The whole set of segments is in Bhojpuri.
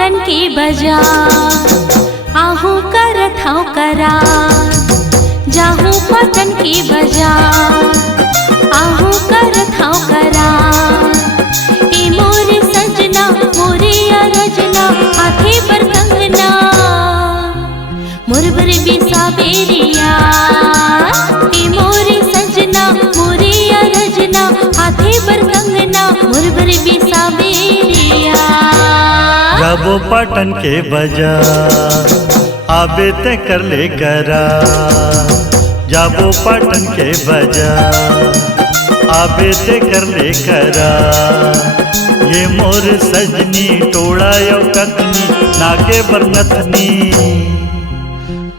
पाटन के बाजार आहू करत हूँ करा, जाहू पाटन के बाजार आहू करत हूँ करा। ए मोर सजना मोरे रजना हाथे पर कंगना, मोर बर बिसा बेरिया। ए मोर सजना मोरे रजना हाथे पर कंगना, मोर बर बिसा बेरिया। जाबो पाटन के बाजार आबे ते कर ले करा, जाबो पाटन के बाजार आबे ते कर ले करा। ये मोर सजनी टोड़ा यो कतनी नाके बरनथनी,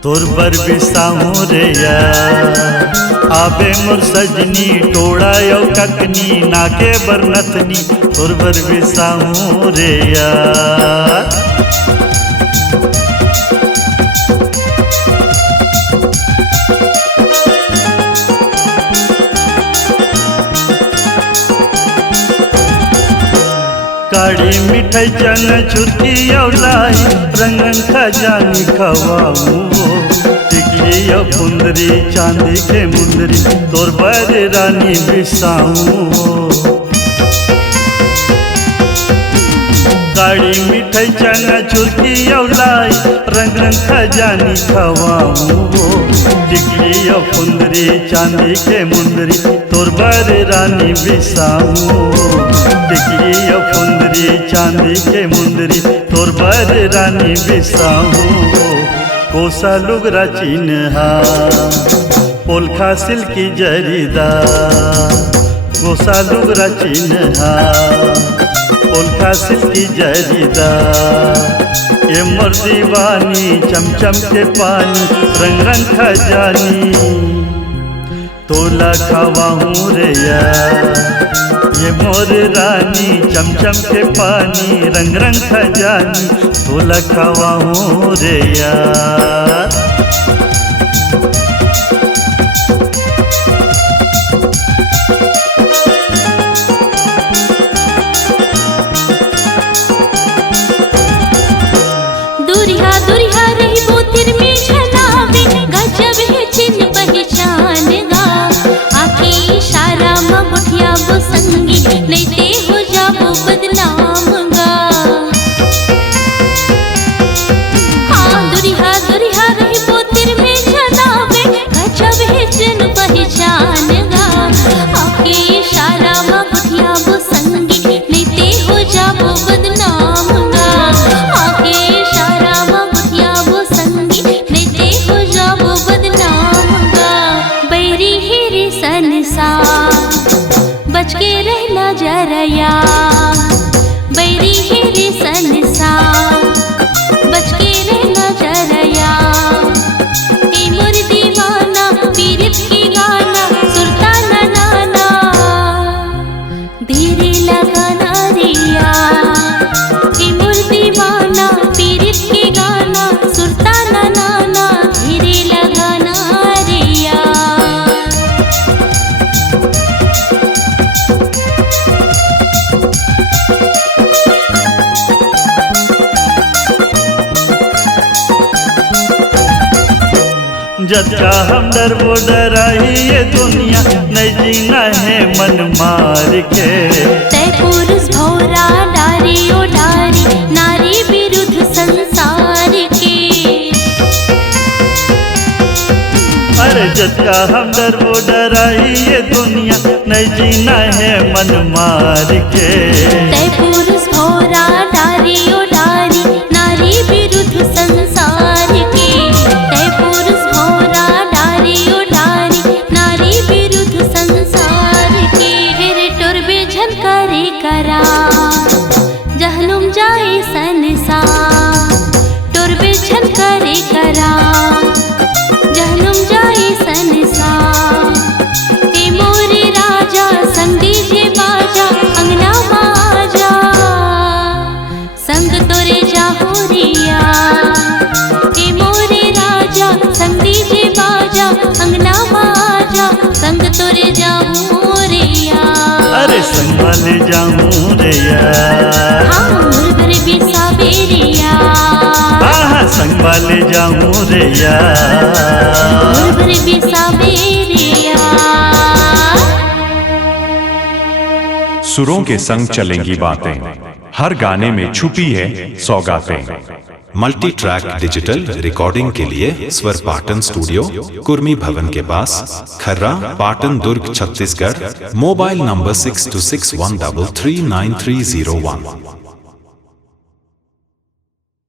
तोर बर बिसाहूं रे यार। आबे मोर सजनी टोड़ा यो ककनी नाके बरनथनी, तोर बर बिसाहूं रे यार। काड़ी मिठाई चन छुरकी लाई, रंग खजानी खवाऊं टिकली यो फुंदरी चांदी के मुंदरी, तोर बर रानी बिसाऊं। काड़ी मिठाई चन छुरकी लाई, रंग खजानी खवाऊं टिकली यो फुंदरी चांदी के मुंदरी, तोर बर रानी बिसाऊं। टिकली यो फुंदरी चांदी के मुंदरी, तोर बर रानी बिसाऊं। कोसा लुगरा चिन्हा पोलखा सिल्की जरीदार, कोसा लुगरा चिन्हा पोलखा सिल्की जरीदार। ये मोर दीवानी चमचम के पानी रंग रंग खजानी, तोला खवाऊं रे यार। ये मोर रानी चमचम के पानी रंग रंग खजानी, तोला खवाऊं रे यार। दुरिया दुरिया रही बोतिर में झलावे, गजब है चिन्ह पहचान गा। आखे इशारा मगुठिया वो संगी, नहीं ते हो जाबो बदनाम गा। हाँ दुरिया दुरिया रही बोतिर में झलावे, गजब है चिन्ह पहचान गा। आखे इशारा मगुठिया वो संगी, नहीं ते हो जाबो बदनाम गा। आखे इशारा मगुठिया वो संगी, नहीं ते हो जाबो बदनाम गा। बैरी हिरी संसार बच के रहना जरया, बैरी हिरी संसार बच के रहना जरया। ए मोर दीवाना पीरित की गाना सुरता नाना, धीरे लगाना रिया। ए मोर दीवाना पीरित की गाना सुरता नाना, धीरे लगाना रिया। जब का हम डर वो डराई ये दुनिया, नहीं जीना है मन मार के। तय पुरुष भौरा डारी ओ डारी, नारी विरुद्ध संसार के। अरे जब का हम डर वो डराई ये दुनिया, नहीं जीना है मन मार के। तय पुरुष भौरा डारी ओ डारी, नारी विरुद्ध संसार के। तय पुरुष भौरा डारी ओ डारी, नारी विरुद्ध संसार के। हेरे टोरबे झनकारी करा, जहनुम जाए संसार। टोरबे झनकारी करा, जहनुम जाए संसार। ए मोरे राजा संग दीजे बाजा, अंगना बाजा संग तोरे जाहुरिया। ए मोरे राजा संग दीजे बाजा, अंगना बाजा संग तोरे जाहुरिया। अरे संभाले जाऊं रे यार। हाँ मोर बर बिसा बेरिया। बाले जाऊं रे यार। भोर भर बिसावे रे यार। सुरों के संग चलेंगी बातें, हर गाने में छुपी है सौगातें। मल्टी ट्रैक डिजिटल रिकॉर्डिंग के लिए स्वर पाटन स्टूडियो, कुर्मी भवन के पास, खर्रा, पाटन, दुर्ग, छत्तीसगढ़। Mobile number 6261339301।